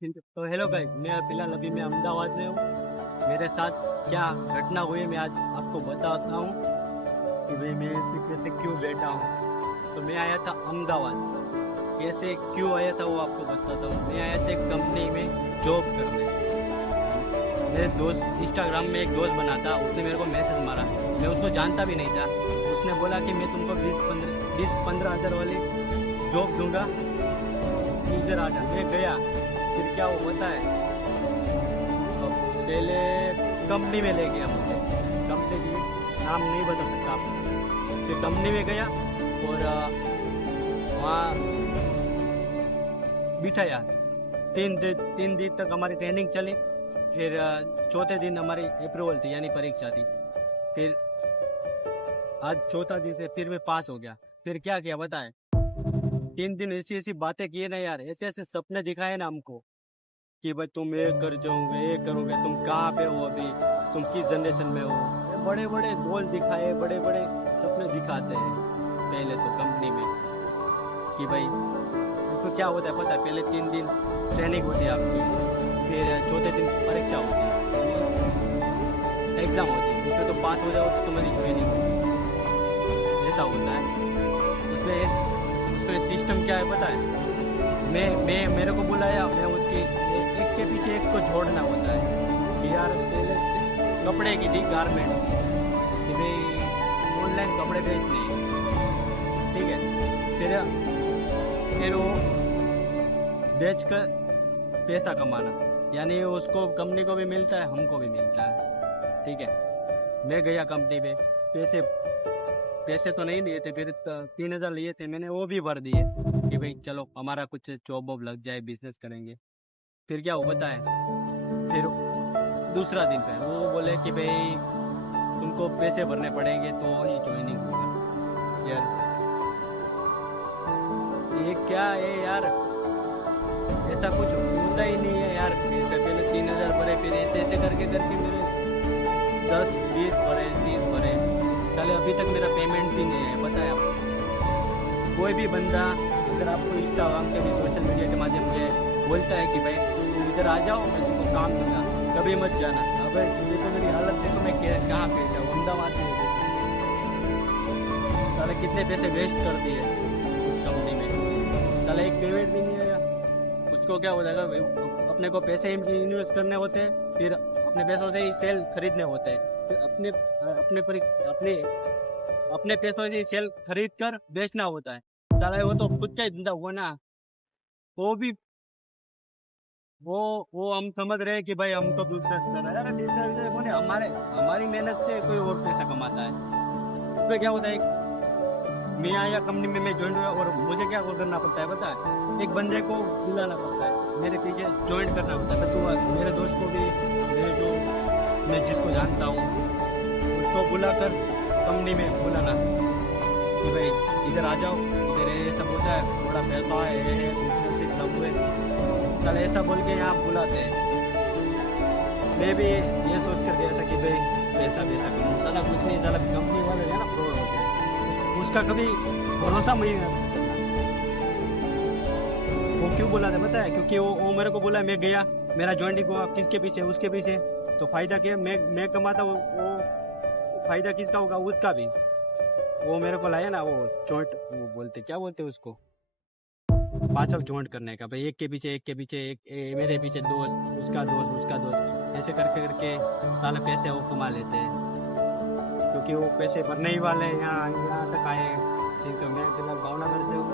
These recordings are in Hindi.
तो हेलो गाइस, मैं फिलहाल अभी मैं अहमदाबाद में हूँ। मेरे साथ क्या घटना हुई मैं आज आपको बताता हूँ कि भाई मैं ऐसे कैसे क्यों बैठा हूँ। तो मैं आया था अहमदाबाद, कैसे क्यों आया था वो आपको बताता हूँ। मैं आया था एक कंपनी में जॉब करने। मेरे दोस्त इंस्टाग्राम में एक दोस्त बना था, उसने मेरे को मैसेज मारा। मैं उसको जानता भी नहीं था। उसने बोला कि मैं तुमको 20-15 हज़ार वाली जॉब दूंगा, इधर आ जा। मैं गया, फिर क्या वो पता है, तो पहले कंपनी में ले गया मुझे। कंपनी की नाम नहीं बता सकता आपको। फिर कंपनी में गया और वहाँ बिठाया। 3 दिन तक हमारी ट्रेनिंग चली। फिर चौथे दिन हमारी अप्रूवल थी, यानी परीक्षा थी। फिर आज चौथा दिन से फिर मैं पास हो गया। फिर क्या किया बताए, 3 दिन ऐसी ऐसी बातें किए ना यार, ऐसे ऐसे सपने दिखाए ना हमको कि भाई तुम ये कर जाओगे, ये करोगे, तुम कहाँ पे हो अभी, तुम किस जनरेशन में हो। ये बड़े बड़े गोल दिखाए, बड़े बड़े सपने दिखाते हैं पहले तो कंपनी में कि भाई उसको क्या होता है पता है। पहले 3 दिन ट्रेनिंग होती है आपकी, फिर चौथे दिन परीक्षा होती है, एग्जाम होती है। उसमें तो पास हो जाओ तो तुम्हारी ज्वाइनिंग होगी, ऐसा होता है। उसमें उसमें सिस्टम क्या है पता है, मैं मेरे को बुलाया, मैं उसकी एक के पीछे एक को जोड़ना होता है कि यार पहले से कपड़े की थी, गारमेंट कि भाई ऑनलाइन कपड़े बेचने हैं, ठीक है। फिर वो बेच कर पैसा कमाना, यानी उसको कंपनी को भी मिलता है, हमको भी मिलता है, ठीक है। मैं गया कंपनी में, पैसे तो नहीं लिए थे, फिर 3 हज़ार लिए थे मैंने, वो भी भर दिए कि भाई चलो हमारा कुछ जॉब वॉब लग जाए, बिजनेस करेंगे। फिर क्या हुआ पता है, फिर दूसरा दिन पे वो बोले कि भाई तुमको पैसे भरने पड़ेंगे तो ही ज्वाइनिंग होगा। यार ये क्या है यार, ऐसा कुछ होता ही नहीं है यार। पैसे पहले 3 हज़ार भरे, फिर ऐसे ऐसे करके मेरे 10-20 भरे, 30 भरे। चले अभी तक मेरा पेमेंट भी नहीं है, पता है आपको। कोई भी बंदा अगर आपको इंस्टाग्राम के भी, सोशल मीडिया के माध्यम से बोलता है कि भाई तुम इधर आ जाओ, मैं तुमको काम दूंगा, कभी मत जाना। अब ये तो मेरी हालत देखो, मैं कहाँ पे जाऊँ, अहमदाबाद में हूँ। साले कितने पैसे वेस्ट कर दिए उस कंपनी में। साला एक पेमेंट भी नहीं आया। उसको क्या हो जाएगा, अपने को पैसे इन्वेस्ट करने होते हैं, फिर अपने पैसों से ही सेल खरीदने होते हैं, फिर अपने अपने पर अपने अपने पैसों से सेल खरीद कर बेचना होता है। साला वो तो खुद का ही धंधा हुआ ना। वो भी वो हम समझ रहे हैं कि भाई हम तो बिजनेस कर रहे हैं। अरे बिजनेस बोले हमारी मेहनत से कोई और पैसा कमाता है। उसमें क्या होता है, मैं आया कंपनी में, मैं ज्वाइन हुआ और मुझे क्या करना पड़ता है पता है, एक बंदे को बुलाना पड़ता है, मेरे पीछे ज्वाइन करना पड़ता है। तो मेरे दोस्त को भी, मेरे जो मैं जिसको जानता हूँ उसको बुलाकर कंपनी में बुलाना कि भाई इधर आ जाओ, इधर ये सब होता है, थोड़ा पैसा है, दूसरे से सब हुए, चल ऐसा बोल के यहाँ बुलाते हैं। मैं भी ये सोच कर गया था कि भाई पैसा करूँ, साला कुछ नहीं, साला कंपनी वाले है ना फ्रॉड होते हैं, उसका कभी भरोसा नहीं है। वो क्यों बुला था पता है, क्योंकि वो मेरे को बोला, मैं गया, मेरा ज्वाइनिंग हुआ, किसके पीछे, उसके पीछे। तो फायदा क्या, मैं कमाता, वो फायदा किसका होगा, उसका भी। वो मेरे को लाया ना, वो जॉइंट, वो बोलते क्या बोलते उसको, पाचक जॉइंट करने का। भाई एक के पीछे एक, मेरे पीछे दोस्त, उसका दोस्त, ऐसे करके करके साले पैसे वो कमा लेते हैं। क्योंकि वो पैसे भरने ही वाले हैं, यहाँ तक आए हैं। ठीक है, मैं फिलहाल भावनगर से हूँ,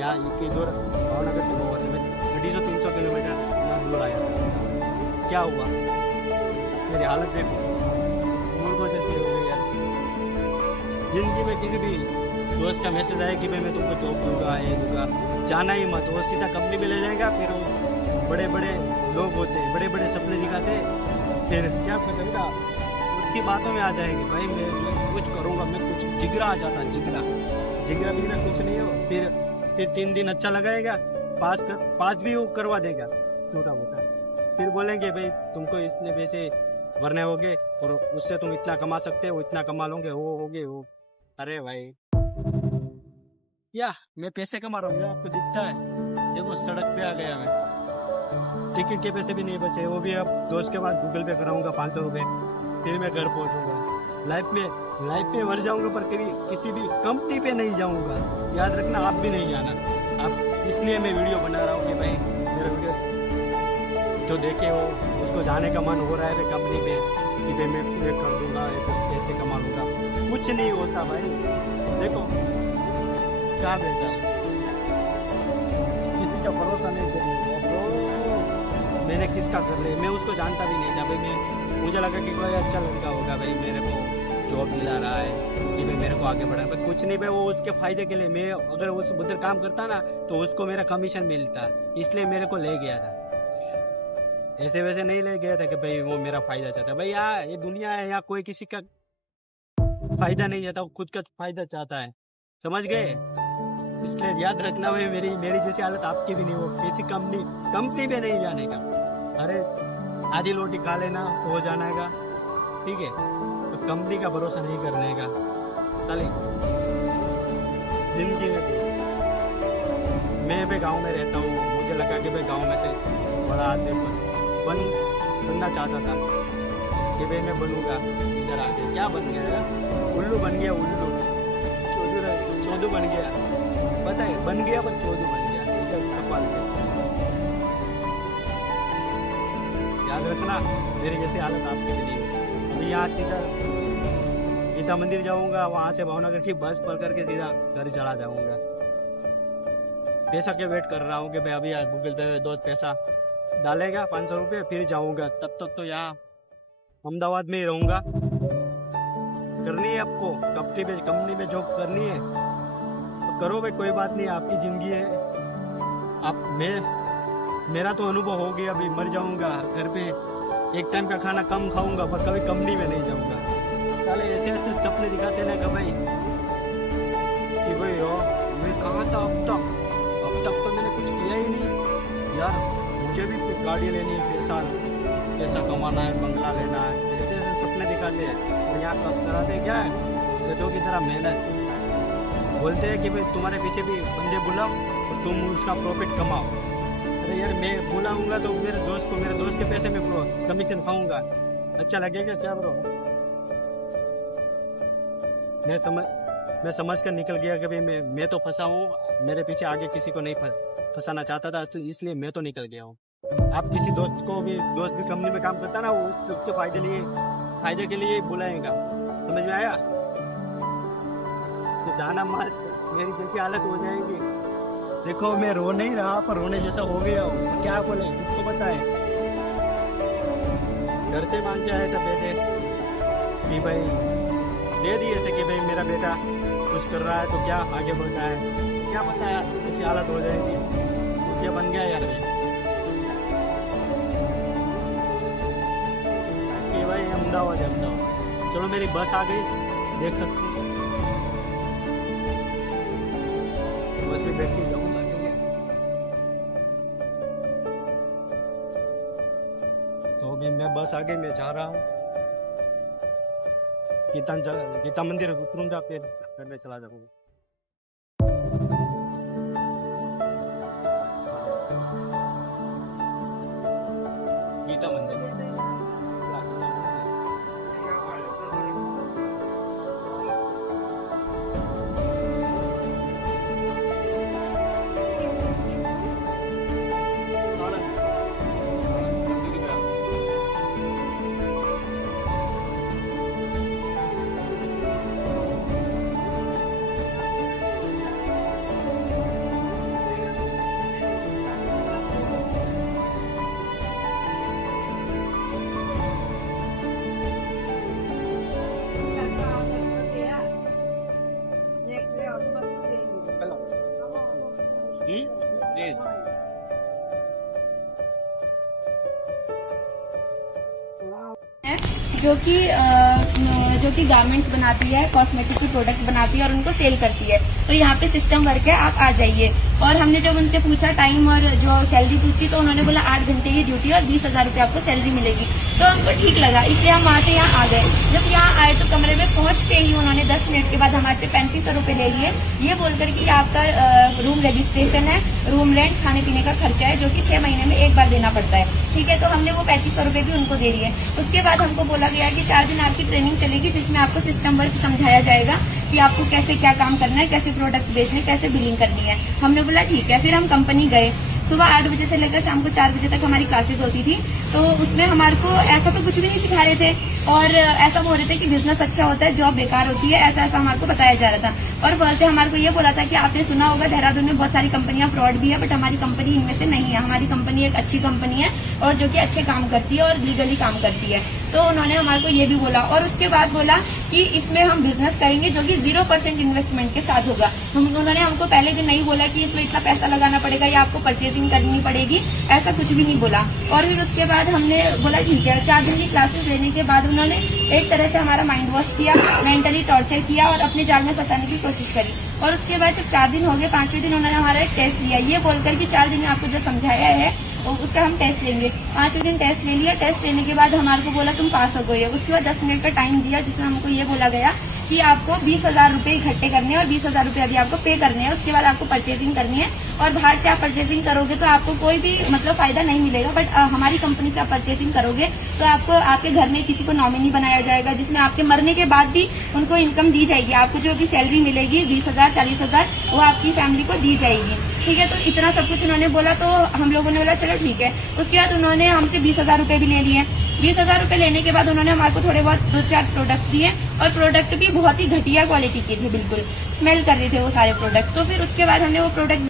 यहाँ इतनी दूर भावनगर के गोवा से मैं 250-300 किलोमीटर यहाँ दूर आया था। क्या हुआ, मेरी हालत देखो, मूड को जैसी हो गई यार। जिंदगी में किसी भी दोस्त का मैसेज आया कि भाई मैं तुमको जॉब दूंगा, ये दूंगा, जाना ही मत। वो सीधा कंपनी में ले जाएगा, फिर वो बड़े बड़े लोग होते हैं, बड़े बड़े सपने दिखाते हैं, फिर क्या करेगा, की बातों में आ जाएंगे भाई मैं कुछ करूंगा, मैं कुछ जिगरा आ जाता, जिगरा बिगरा कुछ नहीं हो। फिर 3 दिन अच्छा लगाएगा, पास भी वो करवा देगा छोटा मोटा। फिर बोलेंगे भाई तुमको इतने पैसे भरने होंगे और उससे तुम इतना कमा सकते हो, इतना कमा लोगे, वो होगे वो। अरे भाई, या मैं पैसे कमा रहा हूँ, आपको दिखता है। देखो सड़क पे आ गया मैं, टिकट के पैसे भी नहीं बचे, वो भी अब दोस्त के बाद गूगल पे कराऊंगा 500 रुपये, फिर मैं घर पहुंचूंगा। लाइफ में मर जाऊंगा पर कभी किसी भी कंपनी पे नहीं जाऊंगा, याद रखना, आप भी नहीं जाना। आप इसलिए मैं वीडियो बना रहा हूँ कि भाई मेरा वीडियो जो देखे हो उसको जाने का मन हो रहा है कंपनी पे कि भाई मैं कर दूंगा, पैसे कमा लूंगा। कुछ नहीं होता भाई, देखो क्या बेटा, किसी का भरोसा नहीं करने ब्रो। मैंने किसका कर लिया, मैं उसको जानता भी नहीं था भाई। मुझे लगा कि कोई अच्छा लड़का होगा भाई, मेरे को जॉब दिला रहा है कि भाई मेरे को आगे बढ़ा, पर कुछ नहीं भाई, वो उसके फायदे के लिए। मैं अगर उस उधर काम करता ना तो उसको मेरा कमीशन मिलता, इसलिए मेरे को ले गया था। ऐसे वैसे नहीं ले गया था कि भाई वो मेरा फायदा चाहता। भाई यहाँ ये दुनिया है, यहाँ कोई किसी का फायदा नहीं चाहता, खुद का फायदा चाहता है, समझ गए? इसलिए याद रखना भाई, मेरी जैसी हालत आपकी भी नहीं हो, किसी कंपनी पे नहीं जाने का। अरे आधी रोटी खा लेना हो जाना का, ठीक है? तो कंपनी का भरोसा नहीं करने का साले जिंदगी में। मैं भी गांव में रहता हूँ, मुझे लगा कि भाई गांव में से बड़ा आदमी बनना चाहता था कि भाई मैं बनूंगा। इधर आके क्या बन गया, उल्लू बन गया, उल्लू चौधू बन गया, पता है, बन गया पर चौधू बन गया इधर कपाल पे। याद रखना, मेरी जैसी हालत आपकी भी नहीं है। अभी यहाँ सीधा गीता मंदिर जाऊंगा, वहां से भावनगर की बस पकड़ करके सीधा घर चला जाऊंगा। पैसा के वेट कर रहा हूँ कि भाई अभी यार गूगल पे दोस्त पैसा डालेगा 500 रुपये, फिर जाऊंगा। तब तक तो यहाँ अहमदाबाद में ही रहूंगा। करनी है आपको कंपनी में जॉब करनी है तो करो भाई, कोई बात नहीं, आपकी जिंदगी है। मेरा तो अनुभव हो गया, अभी मर जाऊंगा घर पे, एक टाइम का खाना कम खाऊंगा पर कभी कंपनी में नहीं जाऊंगा। साले ऐसे सपने दिखाते ना कि भाई मैं कहाँ था अब तक तो मैंने कुछ किया ही नहीं यार। मुझे भी गाड़ी लेनी है, पैसा कमाना है, बंगला लेना है, ऐसे सपने दिखाते हैं। और यहाँ कराते क्या है, गधों की तरह मेहनत। बोलते हैं कि भाई तुम्हारे पीछे भी बंदे बुलाओ और तुम उसका प्रॉफिट कमाओ। अरे यार मैं बुलाऊंगा तो मेरे दोस्त के पैसे में कमीशन खाऊंगा, अच्छा लगेगा क्या ब्रो? मैं समझ कर निकल गया कि भाई मैं तो फंसा हूँ, मेरे पीछे आगे किसी को नहीं फंसाना चाहता था, तो इसलिए मैं तो निकल गया हूँ। आप किसी दोस्त भी कंपनी में काम करता ना, वो उसके फायदे के लिए बुलाएगा, समझ में आया? तो जाना मत, मेरी जैसी हालत हो जाएगी। देखो मैं रो नहीं रहा पर रोने जैसा हो गया हूँ, क्या बोले, किसको बताए? घर से मांग के आए थे पैसे कि भाई दे दिए थे कि भाई मेरा बेटा कुछ कर रहा है तो क्या आगे बढ़ रहा है, क्या पता यार ऐसी हालत हो जाएगी। तो क्या बन गया यार भाई अहमदाबाद। चलो मेरी बस आ गई, देख सकते हो, बस में बैठ के जाऊंगा। तो अभी मैं बस आ गई, मैं जा रहा हूँ गीता मंदिर उतरूंगा, फिर घर में चला जाऊंगा। गीता मंदिर जो कि गारमेंट्स बनाती है, कॉस्मेटिक की प्रोडक्ट बनाती है और उनको सेल करती है। तो यहाँ पे सिस्टम वर्क है, आप आ जाइए। और हमने जब उनसे पूछा टाइम और जो सैलरी पूछी तो उन्होंने बोला 8 घंटे की ड्यूटी और 20,000 रुपये आपको सैलरी मिलेगी। तो हमको ठीक लगा, इसलिए हम वहाँ से यहाँ आ गए। जब यहाँ आए तो कमरे में पहुँचते ही उन्होंने 10 मिनट के बाद हमारे से 3500 रुपए ले लिए, ये बोलकर कि आपका रूम रजिस्ट्रेशन है, रूम रेंट, खाने पीने का खर्चा है, जो कि 6 महीने में एक बार देना पड़ता है। ठीक है, तो हमने वो 3500 रुपए भी उनको दे दिए। उसके बाद हमको बोला गया कि 4 दिन आपकी ट्रेनिंग चलेगी, जिसमें आपको सिस्टम वर्क समझाया जाएगा कि आपको कैसे क्या काम करना है, कैसे प्रोडक्ट बेचने, कैसे बिलिंग करनी है। हमने बोला ठीक है। फिर हम कंपनी गए। सुबह 8 बजे से लेकर शाम को 4 बजे तक हमारी क्लासेस होती थी। तो उसमें हमारे को ऐसा तो कुछ भी नहीं सिखा रहे थे, और ऐसा बोल रहे थे कि बिजनेस अच्छा होता है, जॉब बेकार होती है, ऐसा ऐसा हमारे को बताया जा रहा था। और वहाँ से हमारे को ये बोला था कि आपने सुना होगा देहरादून में बहुत सारी कंपनियां फ्रॉड भी है, बट हमारी कंपनी इनमें से नहीं है। हमारी कंपनी एक अच्छी कंपनी है और जो कि अच्छे काम करती है और लीगली काम करती है। तो उन्होंने हमारे को ये भी बोला, और उसके बाद बोला कि इसमें हम बिजनेस करेंगे जो कि 0% इन्वेस्टमेंट के साथ होगा। उन्होंने हमको पहले दिन नहीं बोला कि इसमें इतना पैसा लगाना पड़ेगा या आपको परचेजिंग करनी पड़ेगी, ऐसा कुछ भी नहीं बोला। और फिर उसके बाद हमने बोला ठीक है। 4 दिन की क्लासेस लेने के बाद उन्होंने एक तरह से हमारा माइंड वॉश किया, मेंटली टॉर्चर किया और अपने जाल में फंसाने की कोशिश करी। और उसके बाद जब 4 दिन हो गए, 5वें दिन उन्होंने हमारा एक टेस्ट लिया, ये बोलकर कि 4 दिन में आपको जो समझाया है उसका हम टेस्ट लेंगे। 5वें दिन टेस्ट ले लिया। टेस्ट लेने के बाद हमारे को बोला तुम पास हो गए। उसके बाद 10 मिनट का टाइम दिया, जिसमें हमको ये बोला गया कि आपको 20,000 रुपए इकट्ठे करने हैं और 20,000 रुपए अभी आपको पे करने हैं। उसके बाद आपको परचेजिंग करनी है, और बाहर से आप परचेजिंग करोगे तो आपको कोई भी मतलब फायदा नहीं मिलेगा, बट हमारी कंपनी से आप परचेजिंग करोगे तो आपको आपके घर में किसी को नॉमिनी बनाया जाएगा, जिसमें आपके मरने के बाद भी उनको इनकम दी जाएगी। आपको जो भी सैलरी मिलेगी 20,000 40,000 वो आपकी फैमिली को दी जाएगी। ठीक है, तो इतना सब कुछ उन्होंने बोला, तो हम लोगों ने बोला चलो ठीक है। उसके बाद उन्होंने हमसे 20,000 रुपए भी ले लिए। 20,000 रुपए लेने के बाद उन्होंने हमारे को थोड़े बहुत 2-4 प्रोडक्ट्स दिए, और प्रोडक्ट भी बहुत ही घटिया क्वालिटी के थे, बिल्कुल स्मेल कर रहे थे वो सारे प्रोडक्ट। तो फिर उसके बाद हमने वो प्रोडक्ट